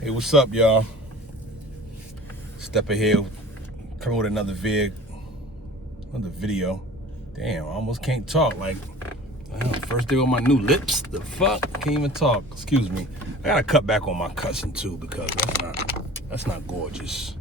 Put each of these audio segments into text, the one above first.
Hey, what's up, y'all? Steppa here, coming with another video. Damn, I almost can't talk. Like, first day with my new lips. The fuck? Can't even talk. Excuse me. I gotta cut back on my cussing too because that's not gorgeous.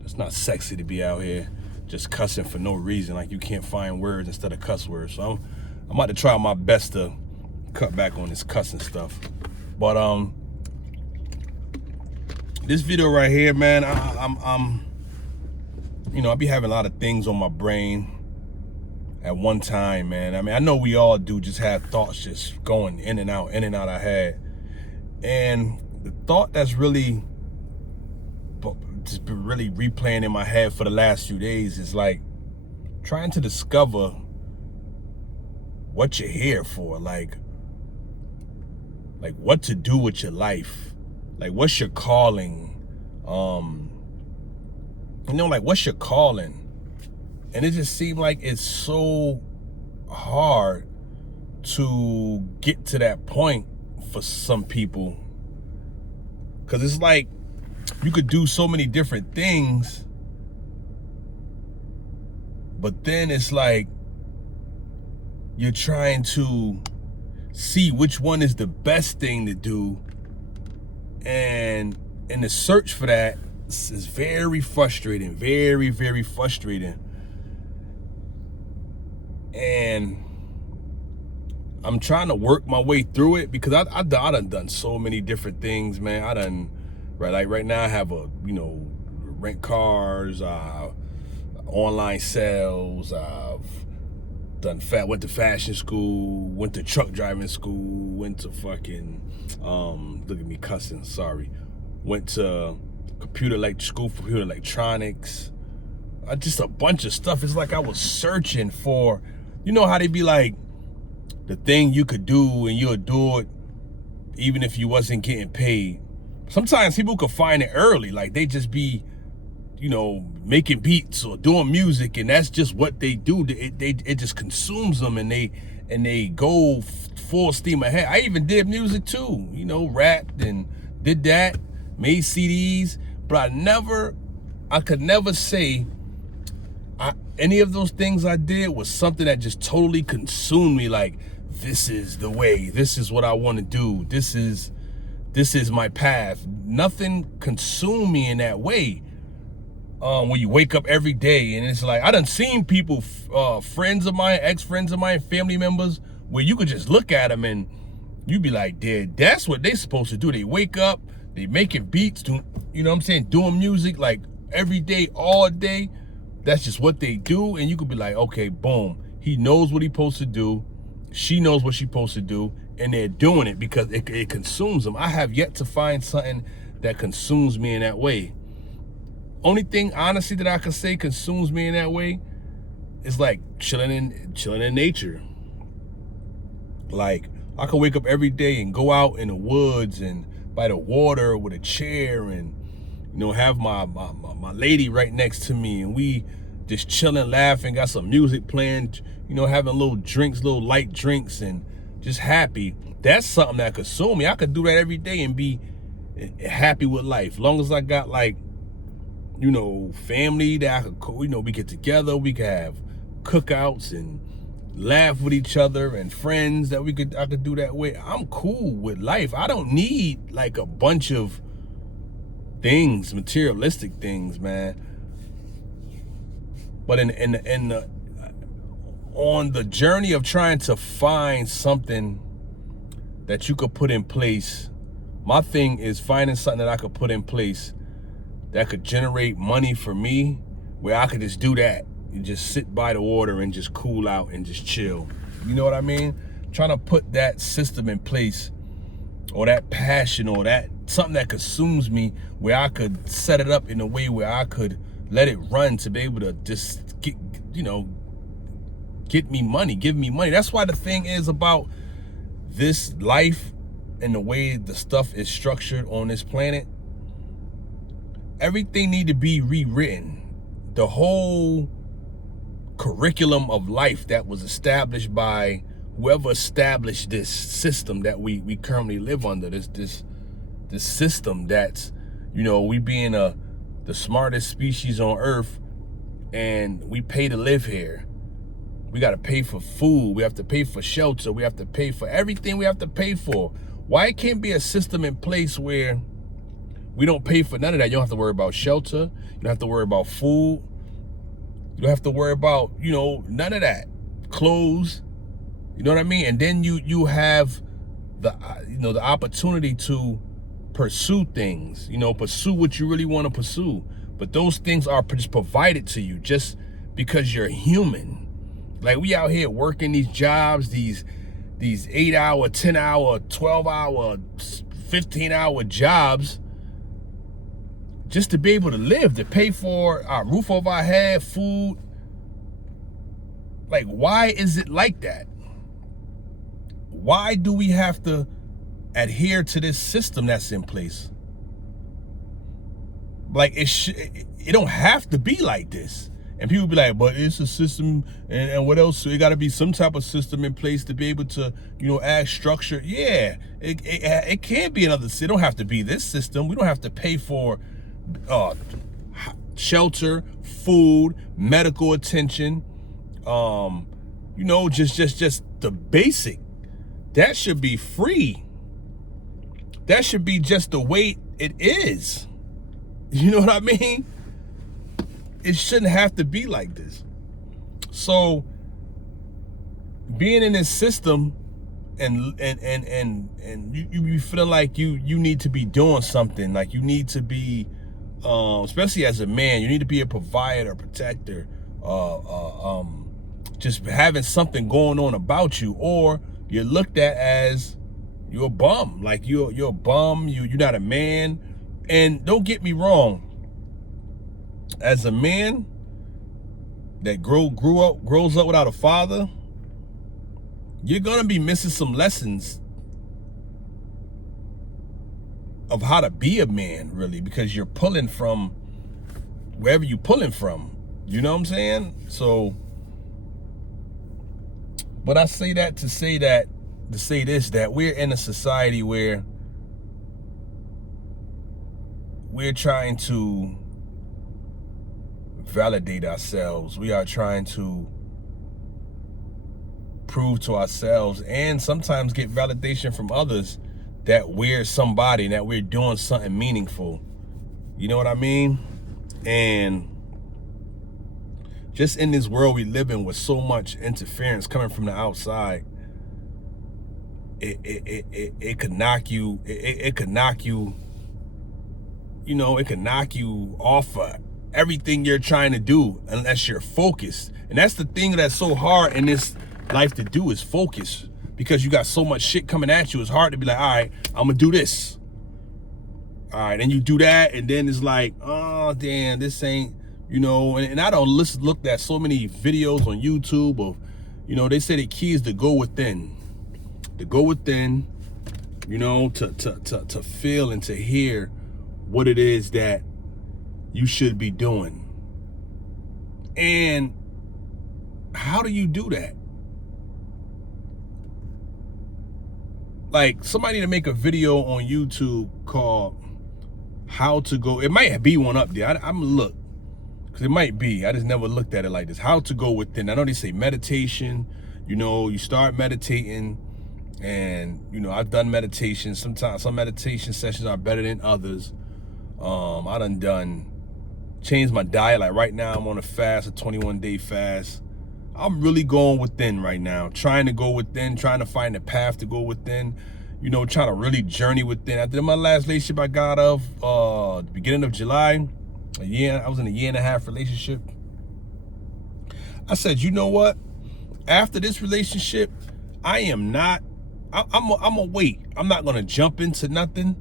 That's not sexy to be out here just cussing for no reason. Like you can't find words instead of cuss words. So I'm about to try my best to cut back on this cussing stuff. But this video right here, man, I be having a lot of things on my brain at one time, man. I mean, I know we all do, just have thoughts just going in and out our head. And the thought that's really just been really replaying in my head for the last few days is like trying to discover what you're here for, like what to do with your life. Like, what's your calling? Like, what's your calling? And it just seemed like it's so hard to get to that point for some people. Because it's like you could do so many different things, but then it's like you're trying to see which one is the best thing to do. And in the search for that is very frustrating, very, very frustrating. And I'm trying to work my way through it because I done so many different things, man. Right now I have rent cars, online sales, went to fashion school, went to truck driving school, went to fucking, look at me cussing, sorry. Went to school for computer electronics, just a bunch of stuff. It's like I was searching for, you know how they be like, the thing you could do and you'll do it even if you wasn't getting paid. Sometimes people could find it early, like they just be, making beats or doing music, and that's just what they do. It just consumes them, and they go full steam ahead. I even did music too, rapped and did that, made CDs, but I could never say any of those things I did was something that just totally consumed me. Like, this is the way, this is what I want to do, this is my path. Nothing consumed me in that way. When you wake up every day and it's like, I done seen people, friends of mine, ex-friends of mine, family members, where you could just look at them and you be like, dude, that's what they supposed to do. They wake up, they making beats, doing music like every day, all day. That's just what they do. And you could be like, okay, boom, he knows what he's supposed to do, she knows what she's supposed to do, and they're doing it because it consumes them. I have yet to find something that consumes me in that way. Only thing, honestly, that I could say consumes me in that way is like chilling in nature. Like, I could wake up every day and go out in the woods and by the water with a chair and, have my lady right next to me, and we just chilling, laughing, got some music playing, having little drinks, little light drinks, and just happy. That's something that consumes me. I could do that every day and be happy with life. As long as I got like, family that I could, we get together, we could have cookouts and laugh with each other, and friends that I could do that with. I'm cool with life. I don't need like a bunch of things, materialistic things, man. But on the journey of trying to find something that you could put in place, my thing is finding something that I could put in place that could generate money for me, where I could just do that and just sit by the water and just cool out and just chill. You know what I mean? Trying to put that system in place, or that passion, or that something that consumes me, where I could set it up in a way where I could let it run to be able to just get me money, give me money. That's why the thing is about this life and the way the stuff is structured on this planet, everything need to be rewritten. The whole curriculum of life that was established by whoever established this system that we currently live under, this system that's, you know, we being the smartest species on earth, and we pay to live here. We got to pay for food. We have to pay for shelter. We have to pay for everything we have to pay for. Why it can't be a system in place where we don't pay for none of that? You don't have to worry about shelter. You don't have to worry about food. You don't have to worry about, you know, none of that. Clothes. You know what I mean? And then you have the, you know, the opportunity to pursue things, you know, pursue what you really want to pursue. But those things are just provided to you just because you're human. Like, we out here working these jobs, these 8-hour, 10-hour, 12-hour, 15-hour jobs just to be able to live, to pay for our roof over our head, food. Like, why is it like that? Why do we have to adhere to this system that's in place? Like, it don't have to be like this. And people be like, but it's a system, and what else? So it got to be some type of system in place to be able to, you know, add structure. Yeah, it can be another. It don't have to be this system. We don't have to pay for shelter, food, medical attention. You know, just the basic. That should be free. That should be just the way it is. You know what I mean? It shouldn't have to be like this. So being in this system and you feeling like you need to be doing something, like you need to be, especially as a man, you need to be a provider, protector, just having something going on about you, or you're looked at as you're a bum, like you're a bum, you're not a man. And don't get me wrong, as a man that grows up without a father, you're gonna be missing some lessons of how to be a man, really, because you're pulling from wherever you're pulling from. You know what I'm saying? So, but I say that to say this, that we're in a society where we're trying to validate ourselves. We are trying to prove to ourselves and sometimes get validation from others that we're somebody, that we're doing something meaningful. You know what I mean? And just in this world we live in with so much interference coming from the outside, it could knock you, it could knock you, you know, it can knock you off of everything you're trying to do unless you're focused. And that's the thing that's so hard in this life to do, is focus, because you got so much shit coming at you. It's hard to be like, all right, I'm gonna do this. All right, and you do that, and then it's like, oh damn, this ain't, you know. And I don't look at so many videos on YouTube of, you know, they say the key is to go within, you know, to feel and to hear what it is that you should be doing. And how do you do that? Like, somebody to make a video on YouTube called how to go, it might be one up there, I'm gonna look, because it might be, I just never looked at it like this. How to go within. I know they say meditation, you know, you start meditating, and, you know, I've done meditation. Sometimes some meditation sessions are better than others. I done changed my diet. Like right now I'm on a fast, a 21-day fast. I'm really going within right now, trying to go within, trying to find a path to go within, you know, trying to really journey within. After my last relationship I got of the beginning of July, I was in a 1.5-year relationship. I said, you know what? After this relationship, I'm gonna wait. I'm not gonna jump into nothing.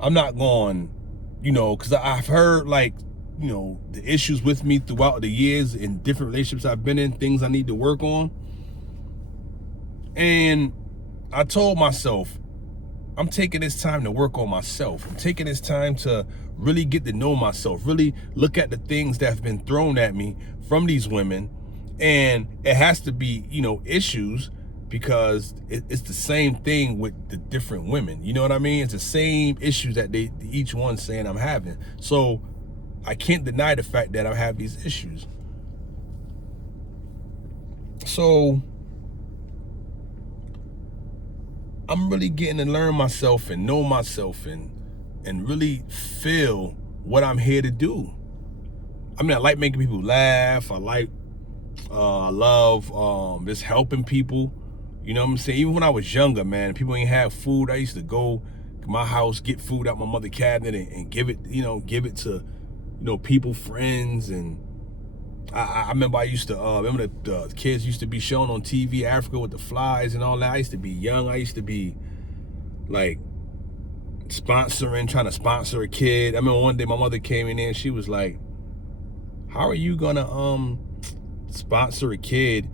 I'm not going, you know, because I've heard, like, you know, the issues with me throughout the years in different relationships I've been in, things I need to work on. And I told myself, I'm taking this time to work on myself. I'm taking this time to really get to know myself, really look at the things that have been thrown at me from these women. And it has to be, you know, issues because it's the same thing with the different women. You know what I mean? It's the same issues that each one's saying I'm having. So I can't deny the fact that I have these issues. So I'm really getting to learn myself and know myself and really feel what I'm here to do. I mean, I like making people laugh. I love just helping people. You know what I'm saying? Even when I was younger, man, people ain't have food. I used to go to my house, get food out my mother's cabinet and give it, give it to, people, friends. And I remember I used to, remember the kids used to be shown on TV, Africa with the flies and all that. I used to be young. I used to be like trying to sponsor a kid. I remember one day my mother came in there and she was like, how are you gonna sponsor a kid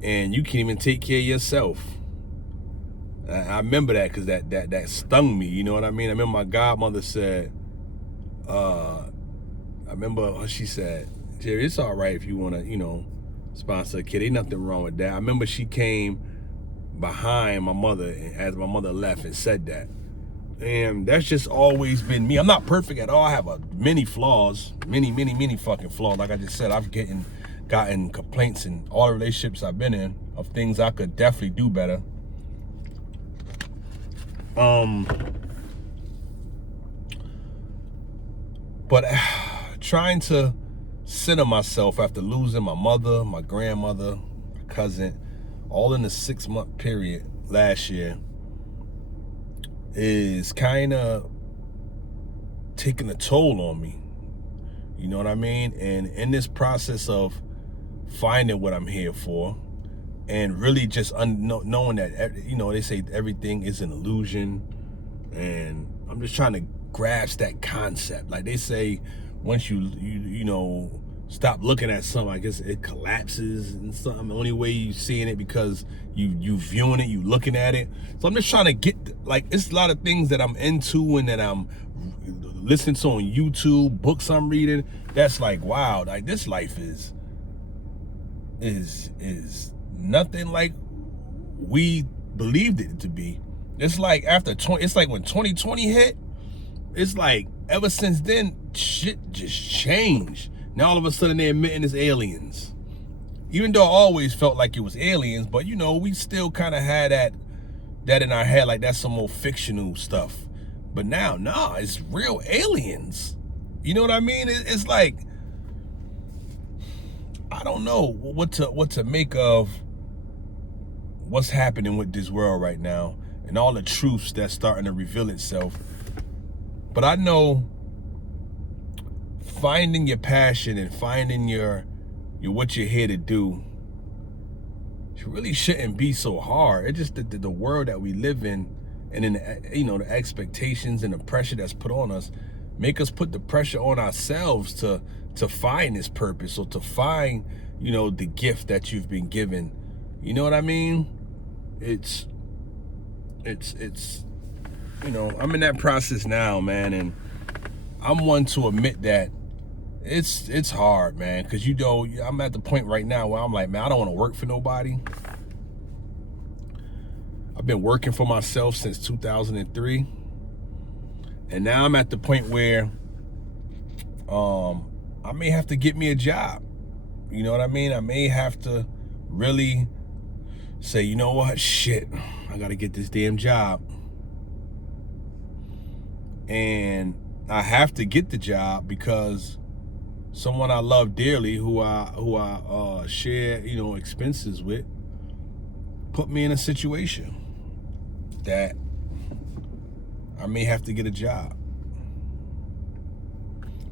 and you can't even take care of yourself? I remember that because that stung me. You know what I mean? I remember my godmother said, I remember she said, Jerry, it's all right if you want to, sponsor a kid. Ain't nothing wrong with that. I remember she came behind my mother as my mother left and said that. And that's just always been me. I'm not perfect at all. I have many flaws, many fucking flaws. Like I just said, I've gotten complaints in all the relationships I've been in of things I could definitely do better. But trying to center myself after losing my mother, my grandmother, my cousin, all in a 6-month period last year, is kind of taking a toll on me. You know what I mean? And in this process of finding what I'm here for and really just knowing that, they say everything is an illusion, and I'm just trying to grasp that concept. Like they say, once you stop looking at something, I guess it collapses and something. The only way you seeing it because you viewing it, you looking at it. So I'm just trying to get, like, it's a lot of things that I'm into and that I'm listening to on YouTube, books I'm reading. That's like, wow, like this life is nothing like we believed it to be. It's like it's like when 2020 hit, it's like ever since then, shit just changed. Now all of a sudden they're admitting it's aliens. Even though I always felt like it was aliens, but we still kind of had that in our head, like that's some more fictional stuff. But now, nah, it's real aliens. You know what I mean? It's like, I don't know what to make of what's happening with this world right now and all the truths that's starting to reveal itself. But I know finding your passion and finding your what you're here to do, it really shouldn't be so hard. It's just the world that we live in, and in the expectations and the pressure that's put on us, make us put the pressure on ourselves to find this purpose or to find the gift that you've been given. You know what I mean? It's I'm in that process now, man, and I'm one to admit that it's hard, man, because I'm at the point right now where I'm like, man, I don't want to work for nobody. I've been working for myself since 2003, and now I'm at the point where I may have to get me a job. You know what I mean? I may have to really say, you know what, shit, I gotta get this damn job. And I have to get the job because someone I love dearly, who I share, expenses with, put me in a situation that I may have to get a job.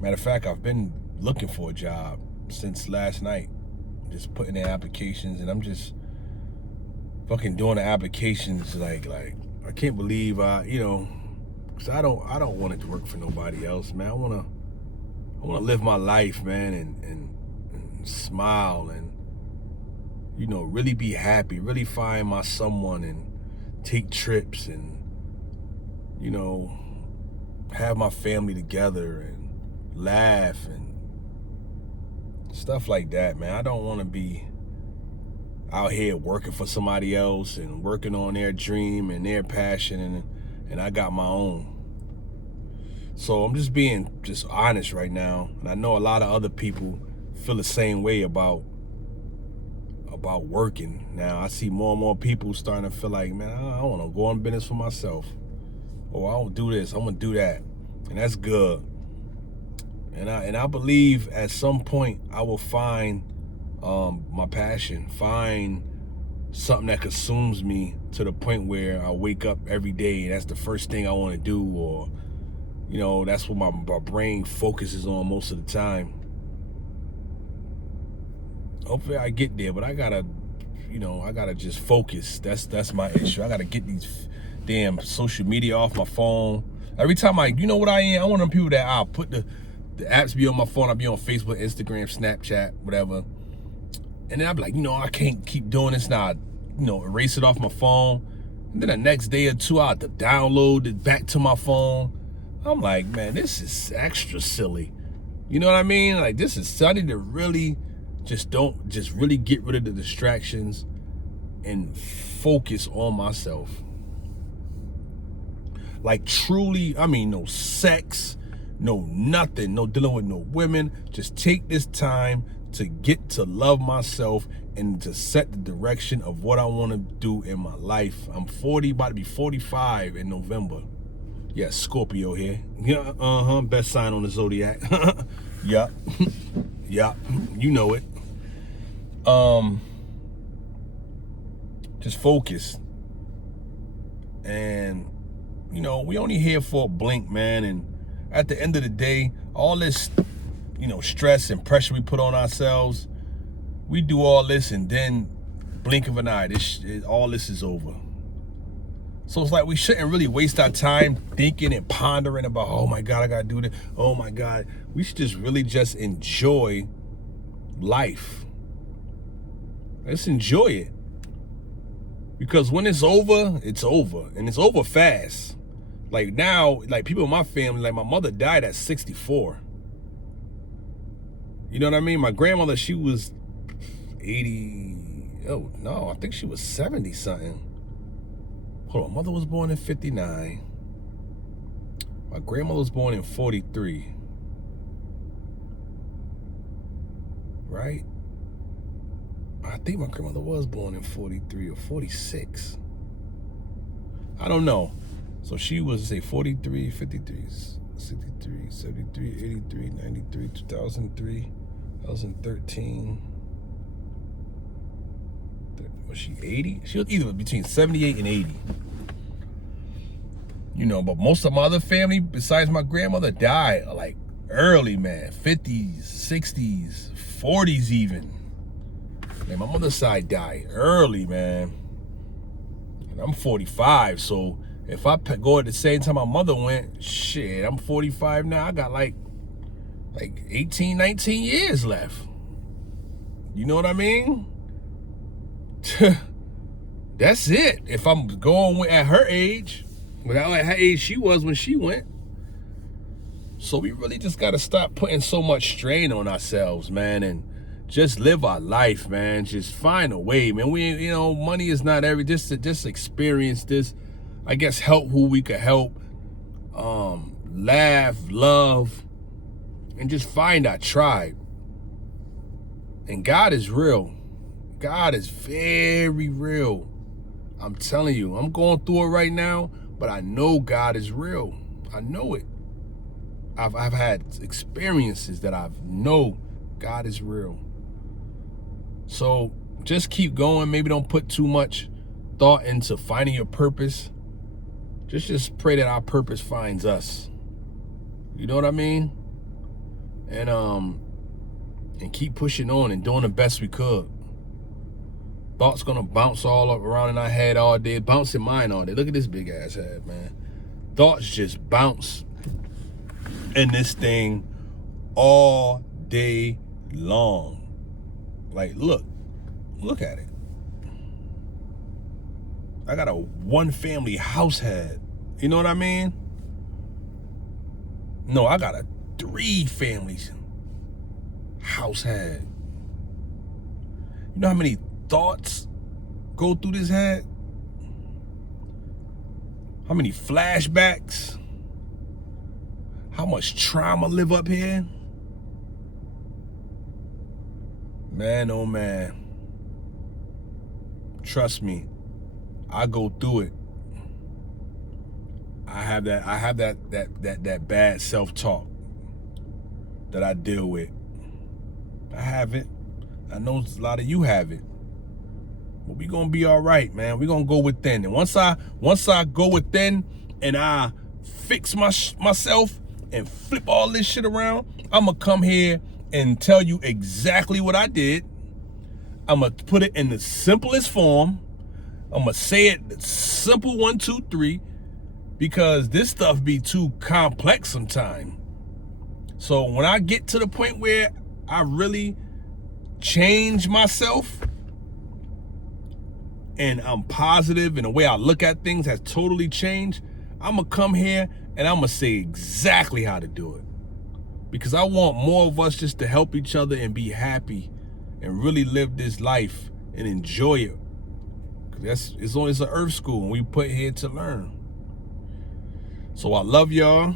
Matter of fact, I've been looking for a job since last night, just putting in applications, and I'm just fucking doing the applications like I can't believe because I don't want it to work for nobody else, man. I wanna live my life, man, and smile and really be happy, really find my someone and take trips and have my family together and laugh and stuff like that, man. I don't want to be out here working for somebody else and working on their dream and their passion, and I got my own. So I'm just being honest right now, and I know a lot of other people feel the same way about working. Now I see more and more people starting to feel like, man, I want to go on business for myself, or I don't do this, I'm gonna do that, and that's good. And I believe at some point I will find my passion, find something that consumes me to the point where I wake up every day and that's the first thing I want to do, or that's what my brain focuses on most of the time. Hopefully I get there, but I gotta just focus. That's my issue. I gotta get these damn social media off my phone. Every time you know what I am? I'm one of them people that I'll put the apps be on my phone. I'll be on Facebook, Instagram, Snapchat, whatever. And then I'll be like, I can't keep doing this now. Erase it off my phone. And then the next day or two, I'll have to download it back to my phone. I'm like, man, this is extra silly. You know what I mean? Like, this is something to really really get rid of the distractions and focus on myself. Like, truly, I mean, no sex, no nothing, no dealing with no women. Just take this time to get to love myself and to set the direction of what I want to do in my life. I'm 40, about to be 45 in November. Yeah, Scorpio here. Yeah, best sign on the zodiac. Yup. Yup. You know it. Just focus. And we only here for a blink, man. And at the end of the day, all this stress and pressure we put on ourselves, we do all this and then blink of an eye, all this is over. So it's like we shouldn't really waste our time thinking and pondering about, oh my God, I gotta do this. Oh my God. We should just enjoy life. Let's enjoy it. Because when it's over, it's over. And it's over fast. Like now, like people in my family, like my mother died at 64. You know what I mean? My grandmother, she was 80. Oh, no, I think she was 70 something. Hold on, mother was born in 59. My grandmother was born in 43. Right? I think my grandmother was born in 43 or 46. I don't know. So she was, say, 43, 53, 63, 73, 83, 93, 2003, 2013. Was she 80? She was either between 78 and 80. But most of my other family, besides my grandmother, died like early, man. 50s, 60s, 40s even. Man, my mother's side died early, man. And I'm 45, so if I go at the same time my mother went, shit, I'm 45 now. I got like 18, 19 years left. You know what I mean? That's it. If I'm going at her age, at her age she was when she went. So we really just got to stop putting so much strain on ourselves, man, and just live our life, man. Just find a way, man. Money is not everything. Just experience this. I guess help who we could help. Laugh, love, and just find our tribe. And God is real. God is very real. I'm telling you, I'm going through it right now, but I know God is real. I know it. I've had experiences that I know God is real. So just keep going. Maybe don't put too much thought into finding your purpose. Just pray that our purpose finds us. You know what I mean? And keep pushing on and doing the best we could. Thoughts gonna bounce all up around in our head all day, bouncing mine all day. Look at this big ass head, man. Thoughts just bounce in this thing all day long. Like, look at it. I got a one family house head. You know what I mean? No, I got a 3 families house head. You know how many thoughts go through this head, how many flashbacks, how much trauma live up here. Man, oh man. Trust me, I go through it. I have that bad self-talk that I deal with. I have it. I know a lot of you have it. But we gonna be all right, man. We gonna go within. And once I go within and I fix myself and flip all this shit around, I'm gonna come here and tell you exactly what I did. I'm gonna put it in the simplest form. I'm gonna say it simple 1, 2, 3, because this stuff be too complex sometimes. So when I get to the point where I really change myself and I'm positive and the way I look at things has totally changed, I'm gonna come here and I'm gonna say exactly how to do it. Because I want more of us just to help each other and be happy and really live this life and enjoy it. It's an earth school and we put here to learn. So I love y'all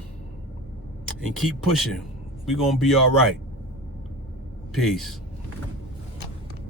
and keep pushing. We gonna be all right. Peace.